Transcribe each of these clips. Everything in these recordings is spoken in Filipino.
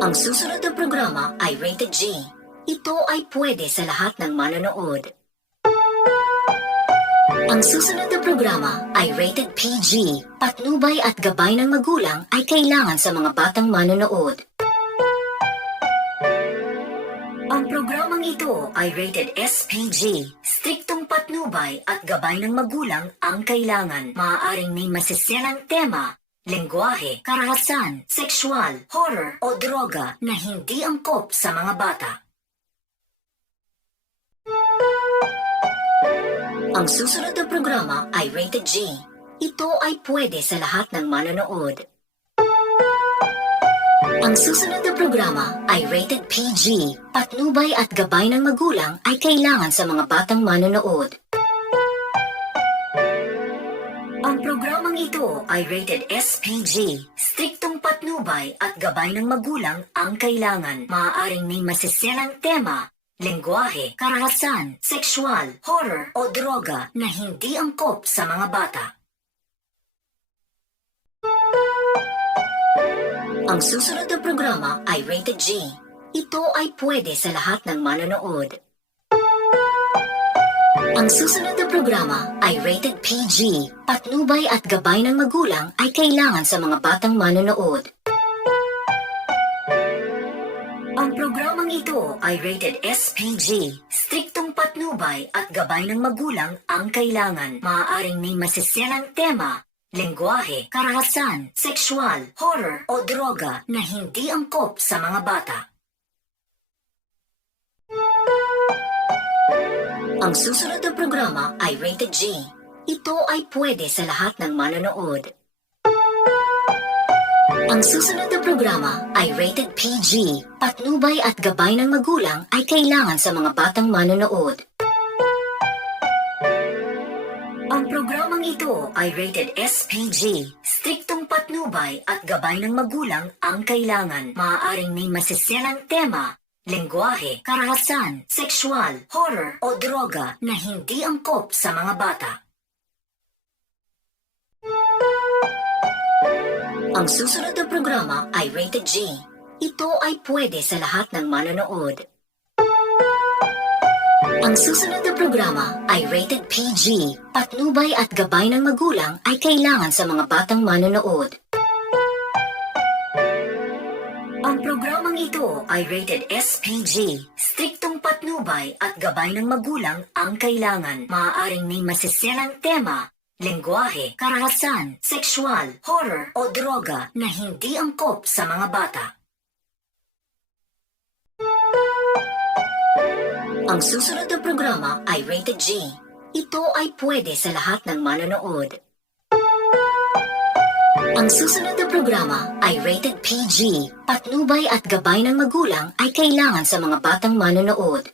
Ang susunod na programa ay rated G. Ito ay pwede sa lahat ng manonood. Ang susunod na programa ay rated PG. Patnubay at gabay ng magulang ay kailangan sa mga batang manonood. Ang programang ito ay rated SPG. Striktong patnubay at gabay ng magulang ang kailangan. Maaaring may masiselang tema, lengguwahe, karahasan, sexual, horror o droga na hindi angkop sa mga bata. Ang susunod na programa ay rated G. Ito ay pwede sa lahat ng manonood. Ang susunod na programa ay rated PG. Patnubay at gabay ng magulang ay kailangan sa mga batang manonood. Ang programang ito ay rated SPG. Striktong patnubay at gabay ng magulang ang kailangan. Maaaring may masiselang tema, lengguwahe, karahasan, sexual, horror o droga na hindi angkop sa mga bata. Ang susunod na programa ay rated G. Ito ay pwede sa lahat ng manonood. Ang susunod na programa ay rated PG. Patnubay at gabay ng magulang ay kailangan sa mga batang manonood. Ang programang ito ay rated SPG. Striktong patnubay at gabay ng magulang ang kailangan. Maaaring may masiselang tema, lengguwahe, karahasan, sexual, horror o droga na hindi angkop sa mga bata. Ang susunod na programa ay rated G. Ito ay pwede sa lahat ng manonood. Ang susunod na programa ay rated PG. Patnubay at gabay ng magulang ay kailangan sa mga batang manonood. Ang programang ito ay rated SPG. Striktong patnubay at gabay ng magulang ang kailangan. Maaaring may masiselang tema, lengguwahe, karahasan, sexual, horror o droga na hindi angkop sa mga bata. Ang susunod na programa ay rated G. Ito ay pwede sa lahat ng manonood. Ang susunod na programa ay rated PG. Patnubay at gabay ng magulang ay kailangan sa mga batang manonood. Ang programang ito ay rated SPG. Striktong patnubay at gabay ng magulang ang kailangan. Maaaring may masiselang tema, lengguwahe, karahasan, sexual, horror o droga na hindi angkop sa mga bata. Ang susunod na programa ay rated G. Ito ay pwede sa lahat ng manonood. Ang susunod na programa ay rated PG. Patnubay at gabay ng magulang ay kailangan sa mga batang manonood.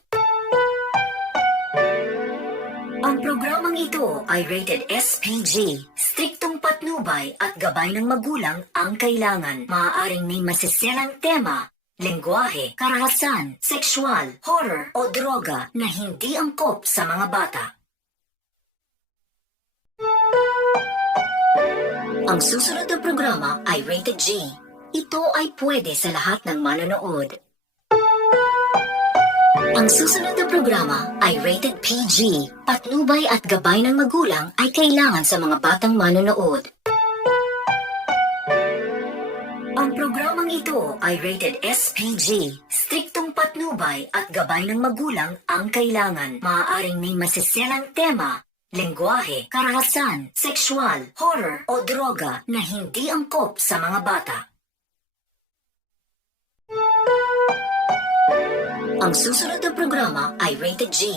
Ang programang ito ay rated SPG. Striktong patnubay at gabay ng magulang ang kailangan. Maaaring may masiselang tema, lengguwahe, karahasan, sexual, horror o droga na hindi angkop sa mga bata. Ang susunod na programa ay rated G. Ito ay pwede sa lahat ng manonood. Ang susunod na programa ay rated PG. Patnubay at gabay ng magulang ay kailangan sa mga batang manonood. Ang programang ito ay rated SPG. Striktong patnubay at gabay ng magulang ang kailangan. Maaaring may masiselang tema, lengguwahe, karahasan, sexual, horror o droga na hindi angkop sa mga bata. Ang susunod na programa ay rated G.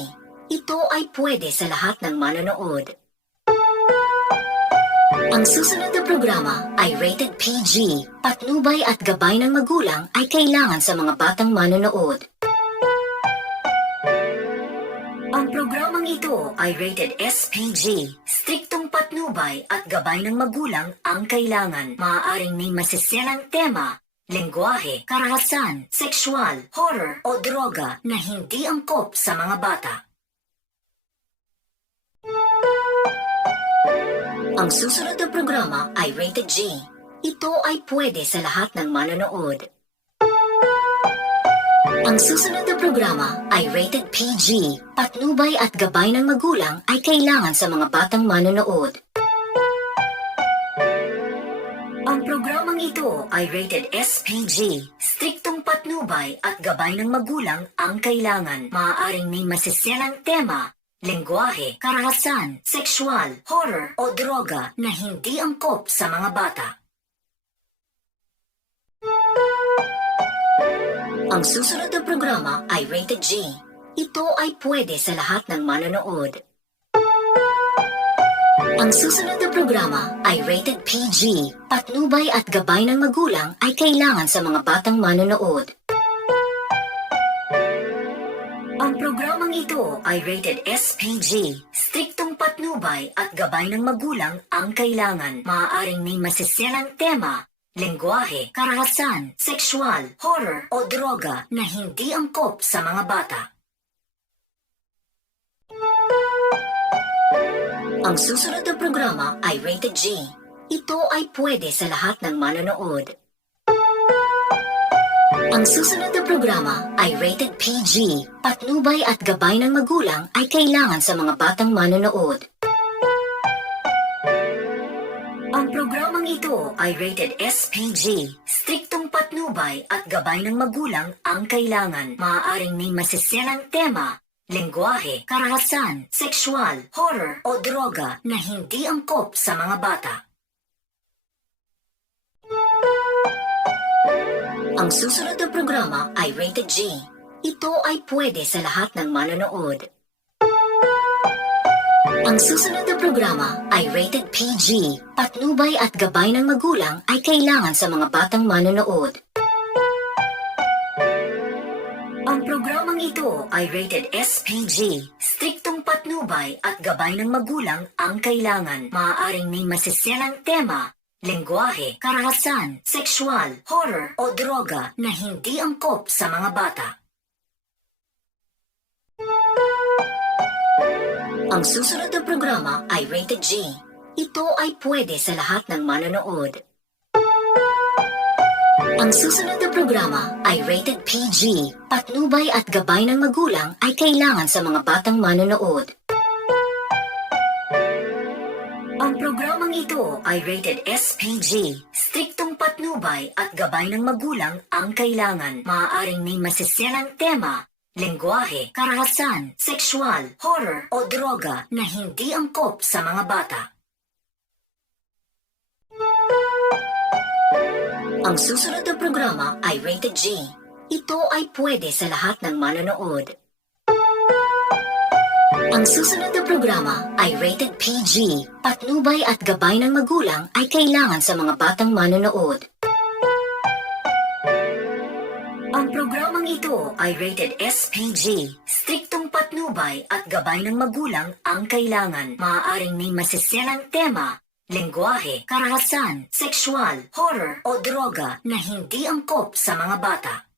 Ito ay pwede sa lahat ng manonood. Ang susunod na programa ay rated PG. Patnubay at gabay ng magulang ay kailangan sa mga batang manonood. Ang programang ito ay rated SPG. Striktong patnubay at gabay ng magulang ang kailangan. Maaaring may masiselang tema, lengguwahe, karahasan, sexual, horror o droga na hindi angkop sa mga bata. Ang susunod na programa ay rated G. Ito ay pwede sa lahat ng manonood. Ang susunod na programa ay rated PG. Patnubay at gabay ng magulang ay kailangan sa mga batang manonood. Ang programang ito ay rated SPG. Striktong patnubay at gabay ng magulang ang kailangan. Maaaring may masiselang tema, lengguwahe, karahasan, sexual, horror o droga na hindi angkop sa mga bata. Ang susunod na programa ay rated G. Ito ay pwede sa lahat ng manonood. Ang susunod na programa ay rated PG. Patnubay at gabay ng magulang ay kailangan sa mga batang manonood. Ang programang ito ay rated SPG. Striktong patnubay at gabay ng magulang ang kailangan. Maaaring may masiselang tema, lengguwahe, karahasan, sexual, horror o droga na hindi angkop sa mga bata. Ang susunod na programa ay rated G. Ito ay pwede sa lahat ng manonood. Ang susunod na programa ay rated PG. Patnubay at gabay ng magulang ay kailangan sa mga batang manonood. Ang programang ito ay rated SPG. Striktong patnubay at gabay ng magulang ang kailangan. Maaaring may masiselang tema, lengguwahe, karahasan, sexual, horror o droga na hindi angkop sa mga bata. Ang susunod na programa ay rated G. Ito ay pwede sa lahat ng manonood. Ang susunod na programa ay rated PG. Patnubay at gabay ng magulang ay kailangan sa mga batang manonood. Ang programang ito ay rated SPG. Striktong patnubay at gabay ng magulang ang kailangan. Maaaring may masiselang tema, lengguwahe, karahasan, sexual, horror o droga na hindi angkop sa mga bata. Ang susunod na programa ay rated G. Ito ay pwede sa lahat ng manonood. Ang susunod na programa ay rated PG. Patnubay at gabay ng magulang ay kailangan sa mga batang manonood. Ang programang ito ay rated SPG. Striktong patnubay at gabay ng magulang ang kailangan. Maaaring may masiselang tema, lengguwahe, karahasan, sexual, horror o droga na hindi angkop sa mga bata. Ang susunod na programa ay rated G. Ito ay pwede sa lahat ng manonood. Ang susunod na programa ay rated PG. Patnubay at gabay ng magulang ay kailangan sa mga batang manonood. Ang programang ito ay rated SPG. Striktong patnubay at gabay ng magulang ang kailangan. Maaaring may masiselang tema, lengguwahe, karahasan, sexual, horror o droga na hindi angkop sa mga bata.